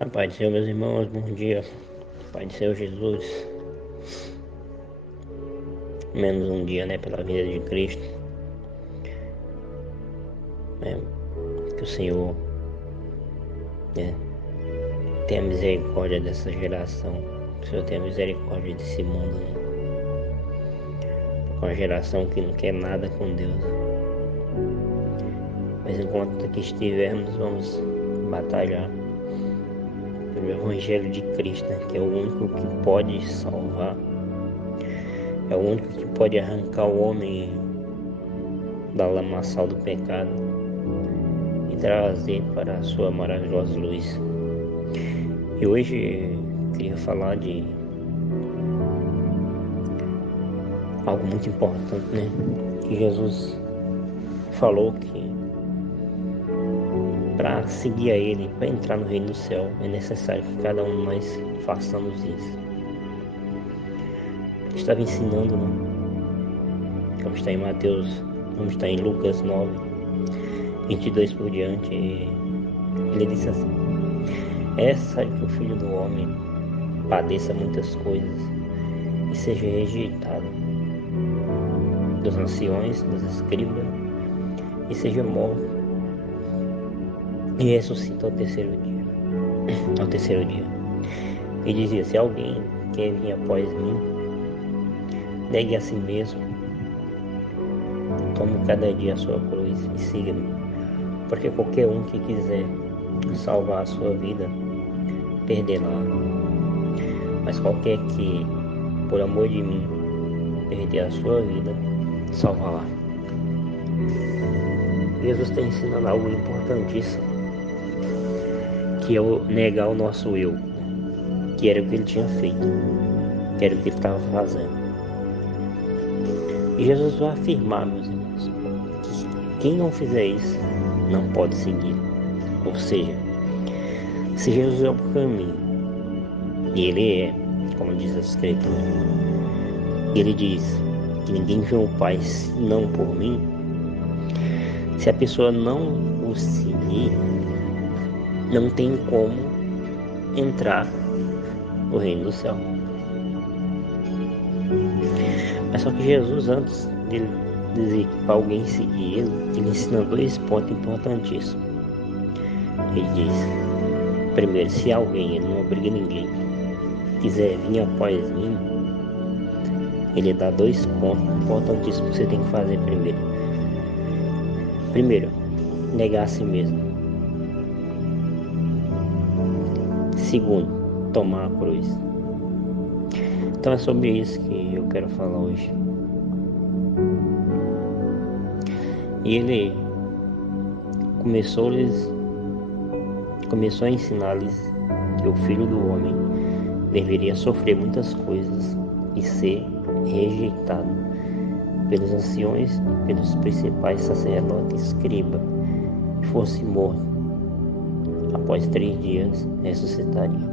A paz do Senhor, meus irmãos, bom dia. Pai do Senhor Jesus. Menos um dia, pela vida de Cristo. Que o Senhor tenha misericórdia dessa geração. Que o Senhor tenha misericórdia desse mundo, Porque é uma geração que não quer nada com Deus. Mas enquanto aqui estivermos, vamos batalhar pelo Evangelho de Cristo, que é o único que pode salvar. É o único que pode arrancar o homem da lamaçal do pecado e trazer para a sua maravilhosa luz. E hoje eu queria falar de algo muito importante, que Jesus falou que para seguir a Ele, para entrar no reino do céu, é necessário que cada um de nós façamos isso. Ele estava ensinando, como está em Mateus, como está em Lucas 9, 22 por diante. Ele disse assim: é necessário que o Filho do Homem padeça muitas coisas e seja rejeitado dos anciões, dos escribas, e seja morto e ressuscita ao terceiro dia. E dizia: se alguém quer vir após mim, negue a si mesmo, tome cada dia a sua cruz e siga-me. Porque qualquer um que quiser salvar a sua vida, perderá. Mas qualquer que, por amor de mim, perder a sua vida, salvará. Jesus está ensinando algo importantíssimo, que é o negar o nosso eu, que era o que ele tinha feito, que era o que ele estava fazendo. E Jesus vai afirmar, meus irmãos, que quem não fizer isso não pode seguir. Ou seja, se Jesus é o caminho, e Ele é, como diz a Escritura, Ele diz que ninguém vê o Pai senão por mim. Se a pessoa não o seguir, não tem como entrar no reino do céu. Mas só que Jesus, antes de dizer que para alguém seguir ele ensina dois pontos importantíssimos. Ele diz: primeiro, se alguém, ele não obriga ninguém, quiser vir após mim, ele dá dois pontos importantíssimos que você tem que fazer primeiro. Primeiro, negar a si mesmo. Segundo, tomar a cruz. Então é sobre isso que eu quero falar hoje. E ele começou a ensinar-lhes que o Filho do Homem deveria sofrer muitas coisas e ser rejeitado pelos anciões e pelos principais sacerdotes e escribas, e fosse morto. Após 3 dias ressuscitaria.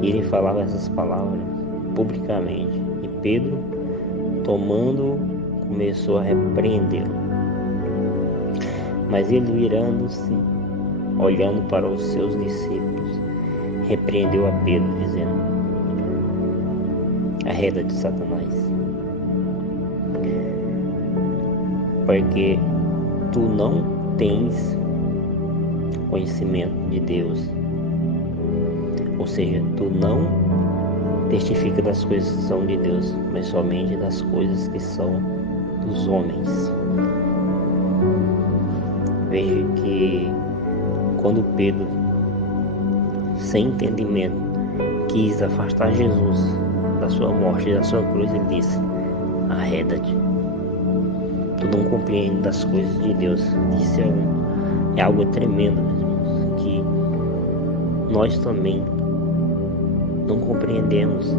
E ele falava essas palavras publicamente, e Pedro, tomando, começou a repreendê-lo. Mas ele, virando-se, olhando para os seus discípulos, repreendeu a Pedro, dizendo: arreda de Satanás, porque tu não tens conhecimento de Deus, ou seja, tu não testifica das coisas que são de Deus, mas somente das coisas que são dos homens. Veja que quando Pedro, sem entendimento, quis afastar Jesus da sua morte e da sua cruz, ele disse: arreda-te, tu não compreende das coisas de Deus. Isso é algo tremendo, meus irmãos, que nós também não compreendemos.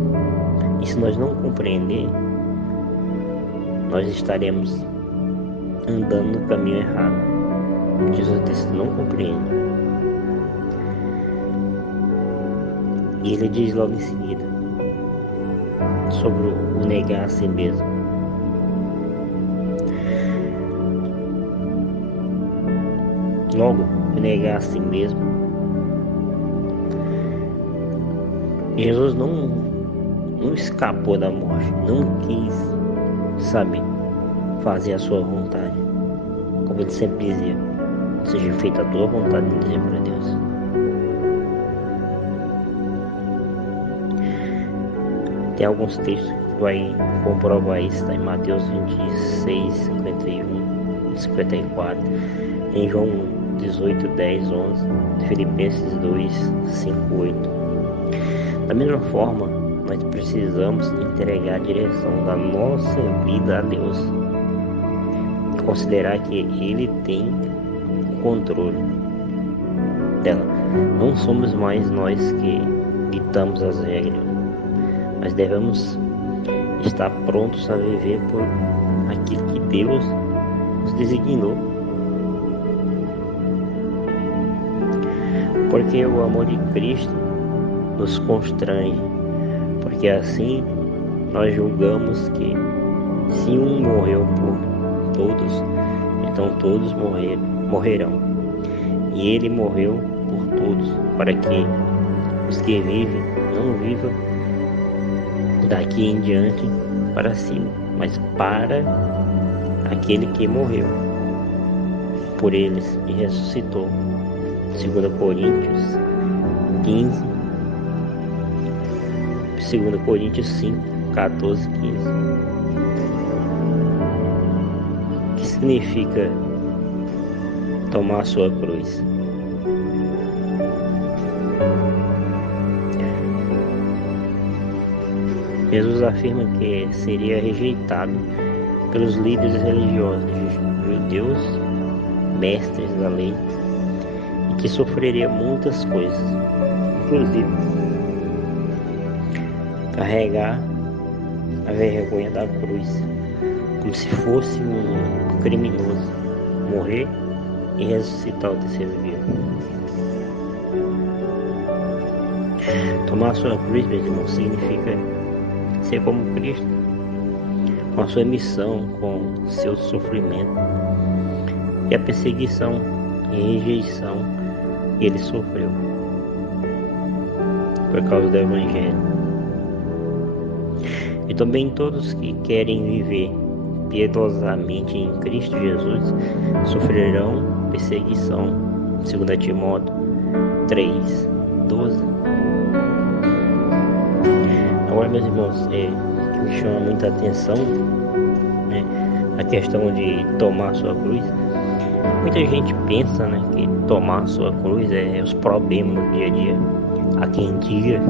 E se nós não compreender, nós estaremos andando no caminho errado. Jesus disse: não compreende. E ele diz logo em seguida sobre o negar a si mesmo. Logo, negar a si mesmo Jesus não escapou da morte, não quis, sabe, fazer a sua vontade. Como ele sempre dizia, seja feita a tua vontade, não dizia para Deus. Tem alguns textos que vai comprovar isso, tá? Em Mateus 26, 51, 54, em João 18, 10, 11, Filipenses 2, 5, 8. Da mesma forma, nós precisamos entregar a direção da nossa vida a Deus. Considerar que Ele tem o controle dela. Não somos mais nós que ditamos as regras, mas devemos estar prontos a viver por aquilo que Deus nos designou. Porque o amor de Cristo nos constrange, porque assim nós julgamos que se um morreu por todos, então todos morrerão. E ele morreu por todos, para que os que vivem não vivam daqui em diante para si, mas para aquele que morreu por eles e ressuscitou. 2 Coríntios 15, 2 Coríntios 5, 14, 15. O que significa tomar a sua cruz? Jesus afirma que seria rejeitado pelos líderes religiosos, judeus, mestres da lei, e que sofreria muitas coisas, inclusive carregar a vergonha da cruz, como se fosse um criminoso, morrer e ressuscitar ao terceiro dia. Tomar a sua cruz, meus irmãos, significa ser como Cristo, com a sua missão, com seu sofrimento e a perseguição e rejeição que ele sofreu por causa do Evangelho. E também todos que querem viver piedosamente em Cristo Jesus sofrerão perseguição. 2 Timóteo 3, 12. Agora, meus irmãos, que me chama muita atenção, né, a questão de tomar sua cruz. Muita gente pensa, né, que tomar sua cruz é os problemas no dia a dia. Há quem diga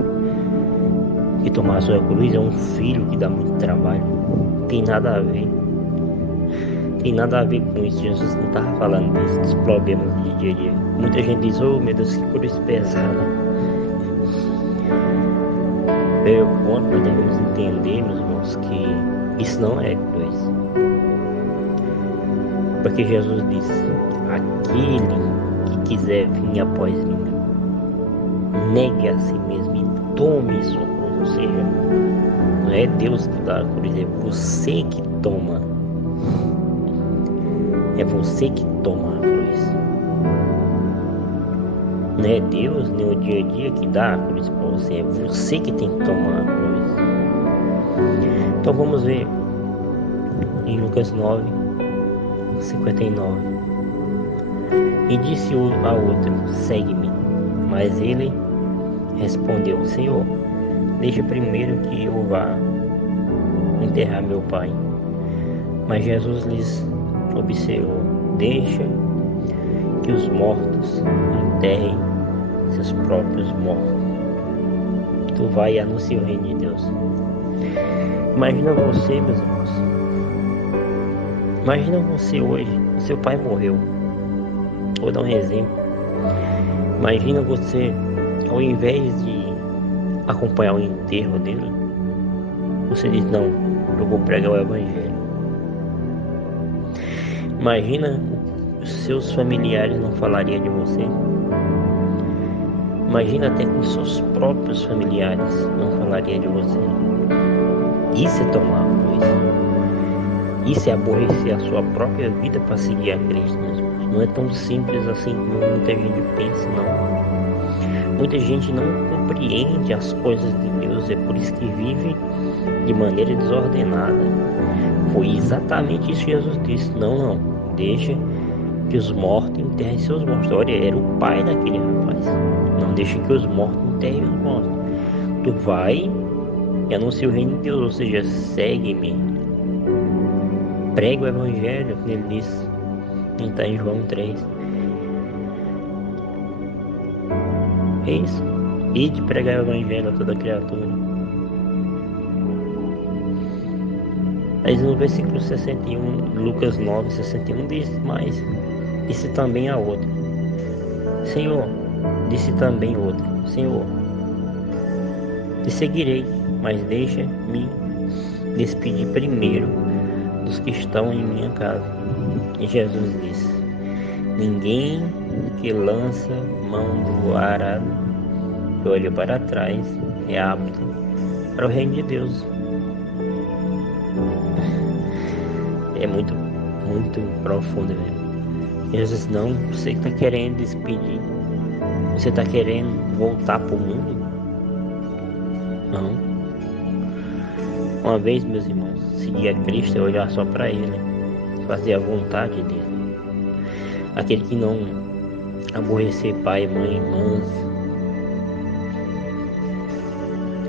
que tomar sua cruz é um filho que dá muito trabalho. Tem nada a ver. Tem nada a ver com isso. Jesus não estava falando dos problemas do dia a dia. Muita gente diz, oh meu Deus, que cruz pesada. O ponto nós devemos entender, meus irmãos, que isso não é cruz. Porque Jesus disse, aquele que quiser vir após mim, negue a si mesmo e tome sua cruz. Ou seja, não é Deus que dá a cruz, é você que toma. É você que toma a cruz. Não é Deus, nem o dia a dia que dá a cruz para você. É você que tem que tomar a cruz. Então vamos ver em Lucas 9, 59. E disse a outra, segue-me. Mas ele respondeu, Senhor, deixa primeiro que eu vá enterrar meu pai. Mas Jesus lhes observou, deixa que os mortos enterrem seus próprios mortos. Tu vai e anuncia o reino de Deus. Imagina você, meus irmãos. Imagina você hoje, seu pai morreu. Vou dar um exemplo. Imagina você, ao invés de acompanhar o enterro dele, você diz, não, eu vou pregar o Evangelho. Imagina os seus familiares não falariam de você. Imagina até que os seus próprios familiares não falariam de você. Isso é tomar a cruz. Isso é aborrecer a sua própria vida para seguir a Cristo, meus irmãos. Não é tão simples assim como muita gente pensa, não. Muita gente não compreende as coisas de Deus, é por isso que vive de maneira desordenada. Foi exatamente isso que Jesus disse: não, deixa que os mortos enterrem seus mortos. Olha, era o pai daquele rapaz. Não deixa que os mortos enterrem os mortos. Tu vai e anuncia o reino de Deus, ou seja, segue-me. Prega o evangelho, que ele disse, está em João 3. É isso. E de pregar o evangelho a toda criatura. Aí no versículo 61, Lucas 9, 61 diz mais: disse também a outro: Senhor, disse também outro: Senhor, te seguirei, mas deixa-me despedir primeiro dos que estão em minha casa. E Jesus disse: ninguém que lança mão do arado e olha para trás é apto para o reino de Deus. É muito profundo mesmo. Jesus: não, você que está querendo despedir, você está querendo voltar para o mundo? Não. Uma vez, meus irmãos, seguir a Cristo é olhar só para Ele, fazer a vontade dele. Aquele que não aborrecer pai, mãe, irmãs,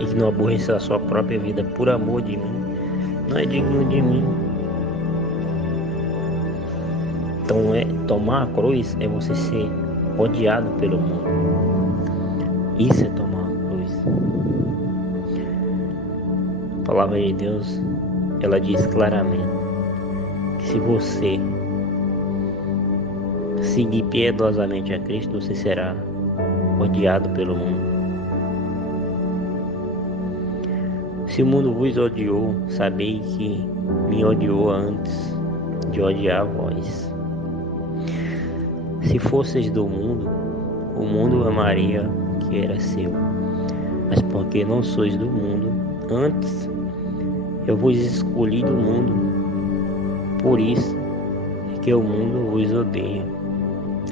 e que não aborrecer a sua própria vida por amor de mim, não é digno de mim. Então, tomar a cruz é você ser odiado pelo mundo. Isso é tomar a cruz. A palavra de Deus, ela diz claramente que se você seguir piedosamente a Cristo, você será odiado pelo mundo. Se o mundo vos odiou, sabei que me odiou antes de odiar vós. Se fosseis do mundo, o mundo amaria o que era seu. Mas porque não sois do mundo, antes eu vos escolhi do mundo, por isso é que o mundo vos odeia.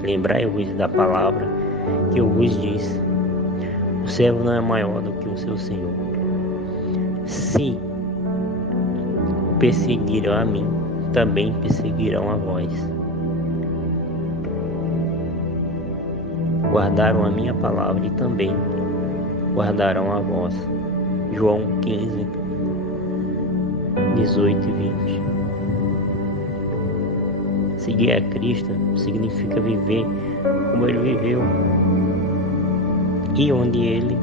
Lembrai-vos da palavra que eu vos disse: o servo não é maior do que o seu senhor. Se perseguiram a mim, também perseguirão a vós. Guardaram a minha palavra e também guardarão a vós. João 15, 18 e 20. Seguir a Cristo significa viver como Ele viveu e onde Ele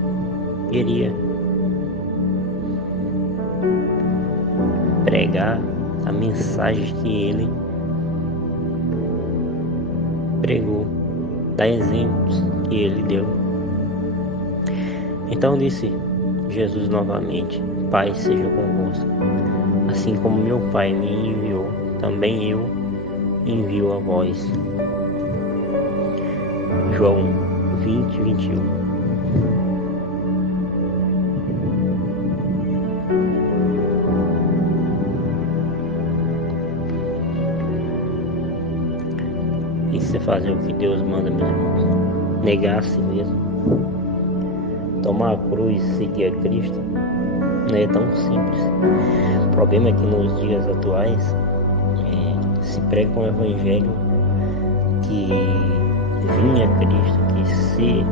iria. Pregar a mensagem que Ele pregou, dar exemplos que Ele deu. Então disse Jesus novamente: Pai seja convosco. Assim como meu Pai me enviou, também eu envio a vós. João 20, 21. Isso é fazer o que Deus manda, meus irmãos. Negar a si mesmo. Tomar a cruz, seguir a Cristo, não é tão simples. O problema é que nos dias atuais se prega um evangelho que vinha a Cristo, que ser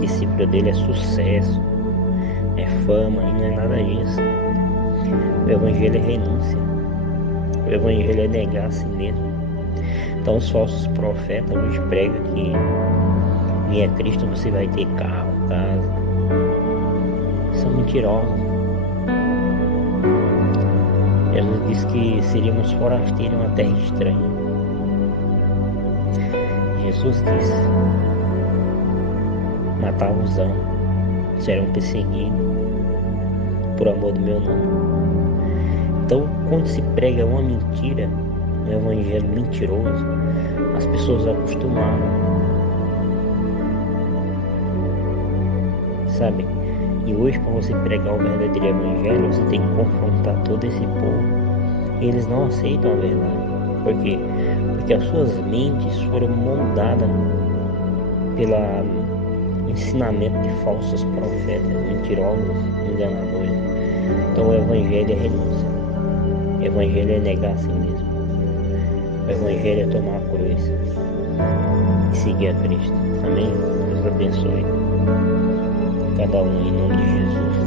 discípulo dele é sucesso, é fama, e não é nada disso. O evangelho é renúncia. O evangelho é negar a si mesmo. Então os falsos profetas nos pregam que vinha Cristo você vai ter carro, casa. São mentirosos. Jesus disse que seríamos forasteiros em uma terra estranha. Jesus disse: matar-vos-ão, serão perseguidos por amor do meu nome. Então, quando se prega uma mentira, um evangelho mentiroso, as pessoas acostumaram, sabe? E hoje, para você pregar o verdadeiro evangelho, você tem que confrontar todo esse povo. E eles não aceitam a verdade. Por quê? Porque as suas mentes foram moldadas pela ensinamento de falsos profetas, mentirosos, enganadores. Então o Evangelho é renúncia. O Evangelho é negar a si mesmo. O Evangelho é tomar a cruz e seguir a Cristo. Amém? Deus abençoe cada um em nome de Jesus.